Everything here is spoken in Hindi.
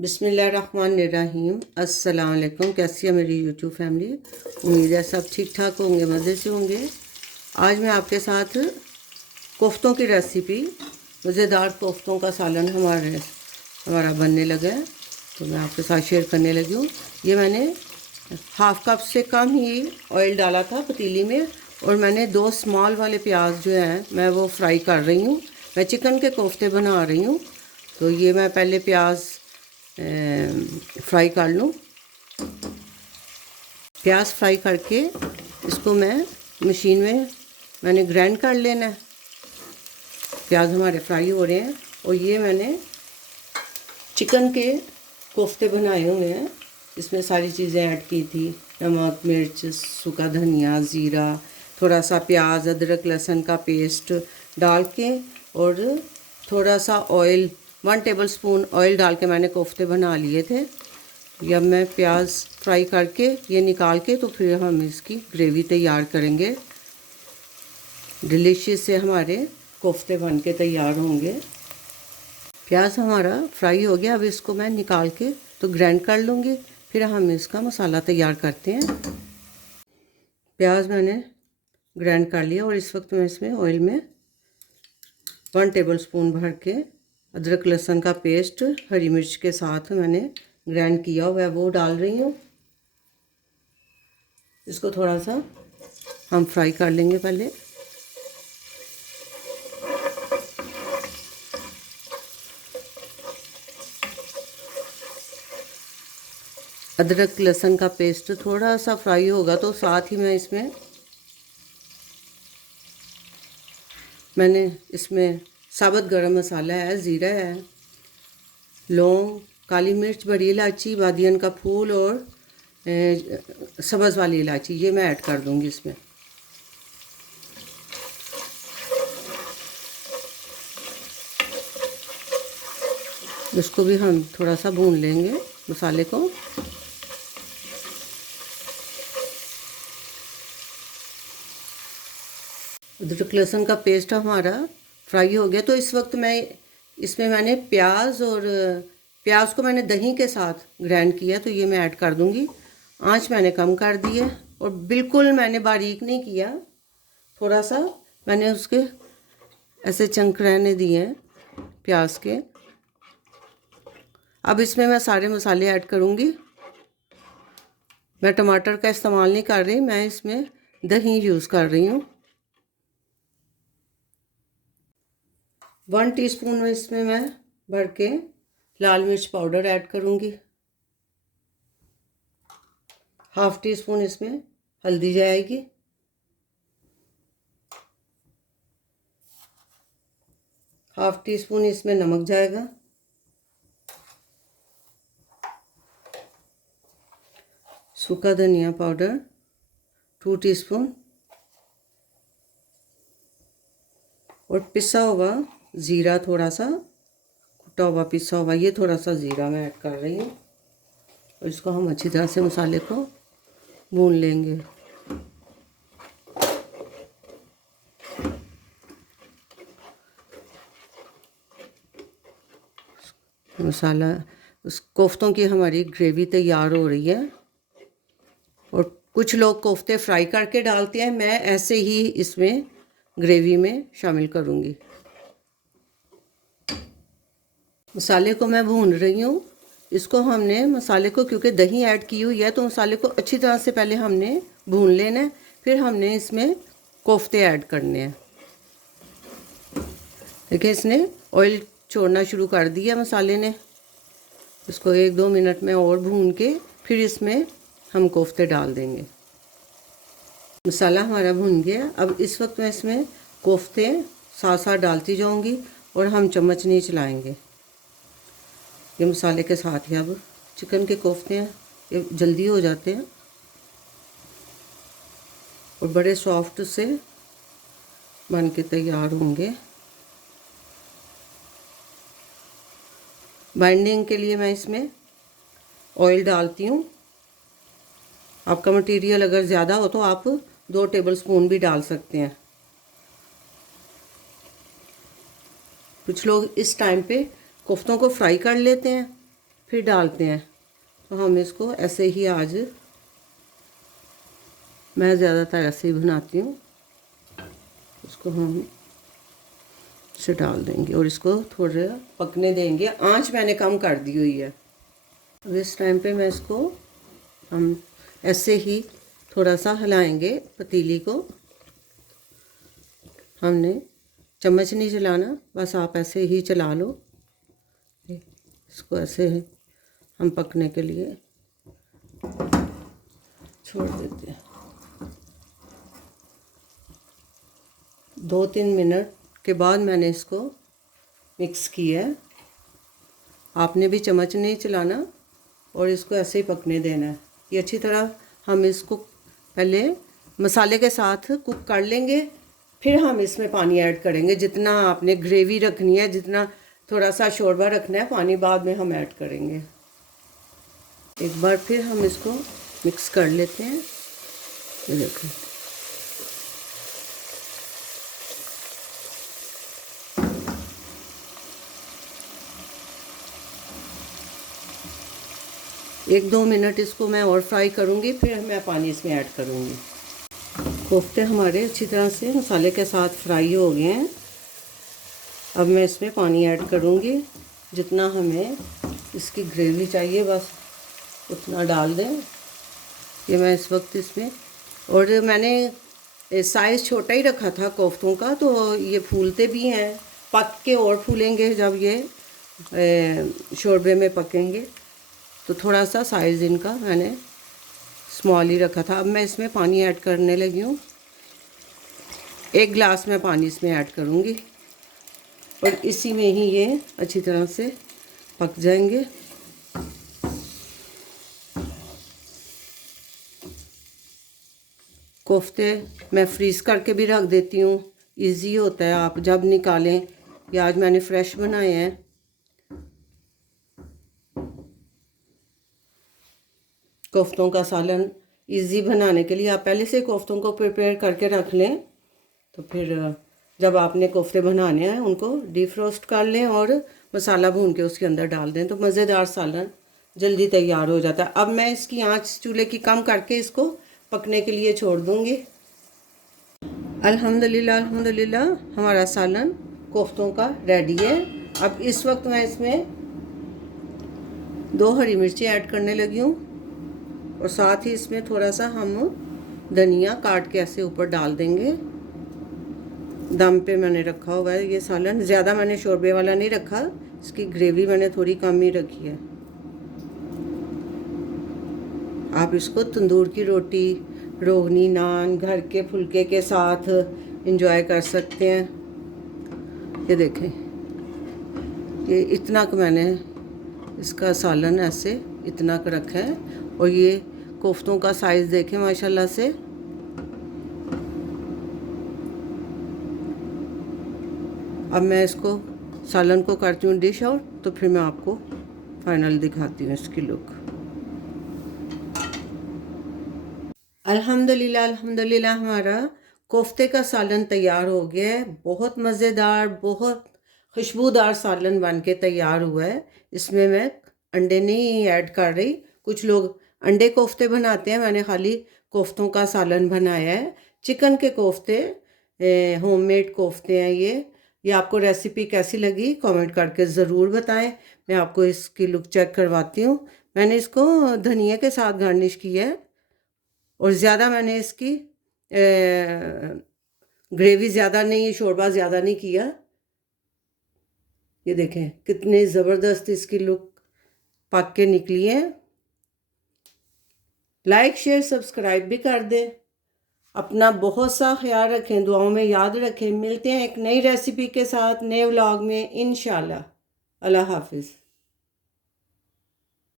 बिस्मिल्लाहिर्रहमानिर्रहीम। अस्सलाम वालेकुम। कैसी है मेरी यूट्यूब फैमिली? उम्मीद है सब ठीक ठाक होंगे, मज़े से होंगे। आज मैं आपके साथ कोफ्तों की रेसिपी, मज़ेदार कोफ्तों का सालन हमारा बनने लगा है, तो मैं आपके साथ शेयर करने लगी हूँ। ये मैंने हाफ़ कप से कम ही ऑयल डाला था पतीली में, और मैंने 2 स्मॉल वाले प्याज जो हैं मैं वो फ्राई कर रही हूँ। मैं चिकन के कोफ्ते बना रही हूँ, तो ये मैं पहले प्याज फ्राई कर लूँ। प्याज फ्राई करके इसको मैं मशीन में मैंने ग्राइंड कर लेना है। प्याज हमारे फ्राई हो रहे हैं, और ये मैंने चिकन के कोफ्ते बनाए हुए हैं। इसमें सारी चीज़ें ऐड की थी, नमक, मिर्च, सूखा धनिया, ज़ीरा, थोड़ा सा प्याज, अदरक लहसुन का पेस्ट डाल के, और थोड़ा सा ऑयल, 1 टेबलस्पून ऑयल डाल के मैंने कोफ्ते बना लिए थे। जब मैं प्याज फ्राई करके ये निकाल के, तो फिर हम इसकी ग्रेवी तैयार करेंगे। डिलीशियस से हमारे कोफ्ते बन के तैयार होंगे। प्याज हमारा फ्राई हो गया, अब इसको मैं निकाल के तो ग्राइंड कर लूँगी, फिर हम इसका मसाला तैयार करते हैं। प्याज मैंने ग्राइंड कर लिया, और इस वक्त मैं इसमें ऑयल में 1 टेबलस्पून भर के अदरक लहसुन का पेस्ट हरी मिर्च के साथ मैंने ग्राइंड किया हुआ है वो डाल रही हूँ। इसको थोड़ा सा हम फ्राई कर लेंगे पहले। अदरक लहसुन का पेस्ट थोड़ा सा फ्राई होगा, तो साथ ही मैंने इसमें साबुत गरम मसाला है, ज़ीरा है, लौंग, काली मिर्च, बड़ी इलायची, बादियन का फूल और सब्ज़ वाली इलायची, ये मैं ऐड कर दूंगी इसमें। इसको भी हम थोड़ा सा भून लेंगे मसाले को। अदरक लहसुन का पेस्ट हमारा फ्राई हो गया, तो इस वक्त मैंने प्याज को मैंने दही के साथ ग्राइंड किया, तो ये मैं ऐड कर दूंगी। आंच मैंने कम कर दी है, और बिल्कुल मैंने बारीक नहीं किया, थोड़ा सा मैंने उसके ऐसे चंक रहने दिए हैं प्याज के। अब इसमें मैं सारे मसाले ऐड करूँगी। मैं टमाटर का इस्तेमाल नहीं कर रही, मैं इसमें दही यूज़ कर रही हूँ। 1 टीस्पून में इसमें मैं भर के लाल मिर्च पाउडर ऐड करूँगी। 1/2 टीस्पून इसमें हल्दी जाएगी। 1/2 टीस्पून इसमें नमक जाएगा। सूखा धनिया पाउडर 2 टीस्पून, और पिसा हुआ ज़ीरा, थोड़ा सा कुटा हुआ पिसा हुआ, ये थोड़ा सा ज़ीरा मैं ऐड कर रही हूँ, और इसको हम अच्छी तरह से मसाले को भून लेंगे। मसाला, उस कोफ्तों की हमारी ग्रेवी तैयार हो रही है, और कुछ लोग कोफ्ते फ्राई करके डालते हैं, मैं ऐसे ही इसमें ग्रेवी में शामिल करूँगी। मसाले को मैं भून रही हूँ। इसको हमने मसाले को, क्योंकि दही ऐड की हुई है, तो मसाले को अच्छी तरह से पहले हमने भून लेना है, फिर हमने इसमें कोफ्ते ऐड करने हैं। देखिए इसने ऑयल छोड़ना शुरू कर दिया मसाले ने। इसको 1-2 मिनट में और भून के फिर इसमें हम कोफ्ते डाल देंगे। मसाला हमारा भून गया। अब इस वक्त मैं इसमें कोफ्ते साथ साथ डालती जाऊंगी, और हम चम्मच नहीं चलाएंगे। ये मसाले के साथ ही अब चिकन के कोफ्ते हैं, ये जल्दी हो जाते हैं और बड़े सॉफ्ट से बन के तैयार होंगे। बाइंडिंग के लिए मैं इसमें ऑयल डालती हूँ। आपका मटेरियल अगर ज़्यादा हो तो आप 2 टेबलस्पून भी डाल सकते हैं। कुछ लोग इस टाइम पे कोफ्तों को फ्राई कर लेते हैं, फिर डालते हैं। तो हम इसको ऐसे ही आज मैं ज़्यादातर ऐसे ही बनाती हूँ। इसको हम से डाल देंगे और इसको थोड़ा पकने देंगे। आंच मैंने कम कर दी हुई है। अब इस टाइम पे मैं इसको हम ऐसे ही थोड़ा सा हिलाएंगे पतीली को। हमने चम्मच नहीं चलाना, बस आप ऐसे ही चला लो। इसको ऐसे हम पकने के लिए छोड़ देते हैं। 2-3 मिनट के बाद मैंने इसको मिक्स किया है। आपने भी चम्मच नहीं चलाना और इसको ऐसे ही पकने देना है। ये अच्छी तरह हम इसको पहले मसाले के साथ कुक कर लेंगे, फिर हम इसमें पानी ऐड करेंगे। जितना आपने ग्रेवी रखनी है, जितना थोड़ा सा शोरबा रखना है, पानी बाद में हम ऐड करेंगे। एक बार फिर हम इसको मिक्स कर लेते हैं। ये देखो, एक 2 मिनट इसको मैं और फ्राई करूँगी, फिर मैं पानी इसमें ऐड करूँगी। कोफ्ते हमारे अच्छी तरह से मसाले के साथ फ्राई हो गए हैं। अब मैं इसमें पानी ऐड करूँगी। जितना हमें इसकी ग्रेवी चाहिए बस उतना डाल दें। ये मैं इस वक्त इसमें, और मैंने साइज़ छोटा ही रखा था कोफ्तों का, तो ये फूलते भी हैं। पक के और फूलेंगे जब ये शोरबे में पकेंगे। तो थोड़ा सा साइज़ इनका मैंने स्मॉल ही रखा था। अब मैं इसमें पानी ऐड करने लगी हूँ। 1 गिलास में पानी इसमें ऐड करूँगी और इसी में ही ये अच्छी तरह से पक जाएंगे। कोफ्ते मैं फ्रीज़ करके भी रख देती हूँ, इजी होता है, आप जब निकालें। या आज मैंने फ्रेश बनाए हैं। कोफ्तों का सालन इजी बनाने के लिए आप पहले से कोफ्तों को प्रिपेयर करके रख लें। तो फिर जब आपने कोफ्ते बनाने हैं उनको डीफ्रोस्ट कर लें और मसाला भून के उसके अंदर डाल दें, तो मज़ेदार सालन जल्दी तैयार हो जाता है। अब मैं इसकी आंच चूल्हे की कम करके इसको पकने के लिए छोड़ दूँगी। अल्हम्दुलिल्लाह अल्हम्दुलिल्लाह हमारा सालन कोफ्तों का रेडी है। अब इस वक्त मैं इसमें 2 हरी मिर्ची ऐड करने लगी हूँ और साथ ही इसमें थोड़ा सा हम धनिया काट के ऐसे ऊपर डाल देंगे। दम पे मैंने रखा हुआ है ये सालन। ज़्यादा मैंने शोरबे वाला नहीं रखा, इसकी ग्रेवी मैंने थोड़ी कम ही रखी है। आप इसको तंदूर की रोटी, रोगनी नान, घर के फुल्के के साथ एंजॉय कर सकते हैं। ये देखें, ये इतना का मैंने इसका सालन ऐसे इतना का रखा है। और ये कोफ्तों का साइज़ देखें माशाल्लाह से। अब मैं इसको सालन को करती हूँ डिश आउट, तो फिर मैं आपको फाइनल दिखाती हूँ इसकी लुक। अल्हम्दुलिल्लाह अल्हम्दुलिल्लाह हमारा कोफ्ते का सालन तैयार हो गया है। बहुत मज़ेदार, बहुत खुशबूदार सालन बन के तैयार हुआ है। इसमें मैं अंडे नहीं ऐड कर रही। कुछ लोग अंडे कोफ्ते बनाते हैं, मैंने खाली कोफ्तों का सालन बनाया है। चिकन के कोफ्ते, होममेड कोफ्ते हैं ये आपको रेसिपी कैसी लगी कमेंट करके ज़रूर बताएं। मैं आपको इसकी लुक चेक करवाती हूँ। मैंने इसको धनिया के साथ गार्निश किया है और ज़्यादा मैंने इसकी ग्रेवी ज़्यादा नहीं, शोरबा ज़्यादा नहीं किया। ये देखें कितनी ज़बरदस्त इसकी लुक पक के निकली है। लाइक शेयर सब्सक्राइब भी कर दें। अपना बहुत सा ख्याल रखें, दुआओं में याद रखें। मिलते हैं एक नई रेसिपी के साथ नए व्लॉग में इंशाल्लाह। अल्लाह हाफिज़।